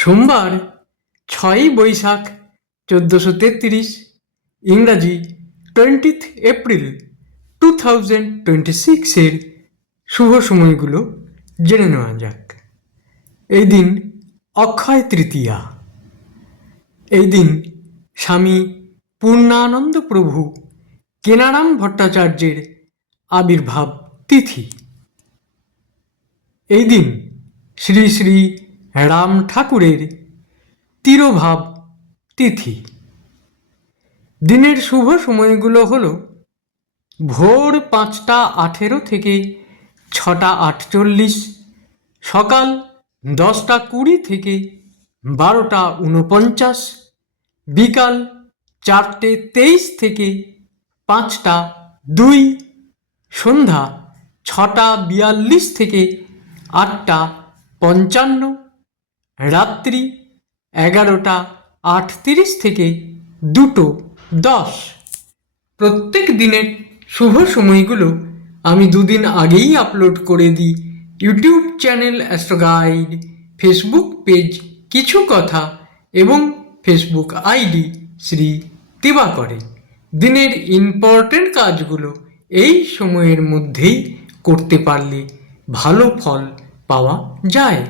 সোমবার 6ই বৈশাখ 1433, ইংরাজি 20th April 2026 শুভ সময়গুলো জেনে নেওয়া যাক। এই দিন অক্ষয় তৃতীয়া। এই দিন স্বামী পূর্ণানন্দ প্রভু কেনারাম ভট্টাচার্যের আবির্ভাব তিথি। এই দিন শ্রী শ্রী রাম ঠাকুরের তিরোভাব তিথি। দিনের শুভ সময়গুলো হল ভোর 5টা 18 থেকে 6টা 48, সকাল 10টা 20 থেকে 12টা 49, বিকাল 4টে 23 থেকে 5টা 2, সন্ধ্যা 6টা 42 থেকে 8টা 55, রাত্রি 11টা 38 থেকে 2টো 10। প্রত্যেক দিনের শুভ সময়গুলো আমি দুদিন আগেই আপলোড করে দিই YouTube channel astro guide, Facebook page কিছু কথা এবং ফেসবুক আইডি শ্রী দিবাকরে। দিনের ইম্পর্টেন্ট কাজগুলো এই সময়ের মধ্যেই করতে পারলে ভালো ফল পাওয়া যায়।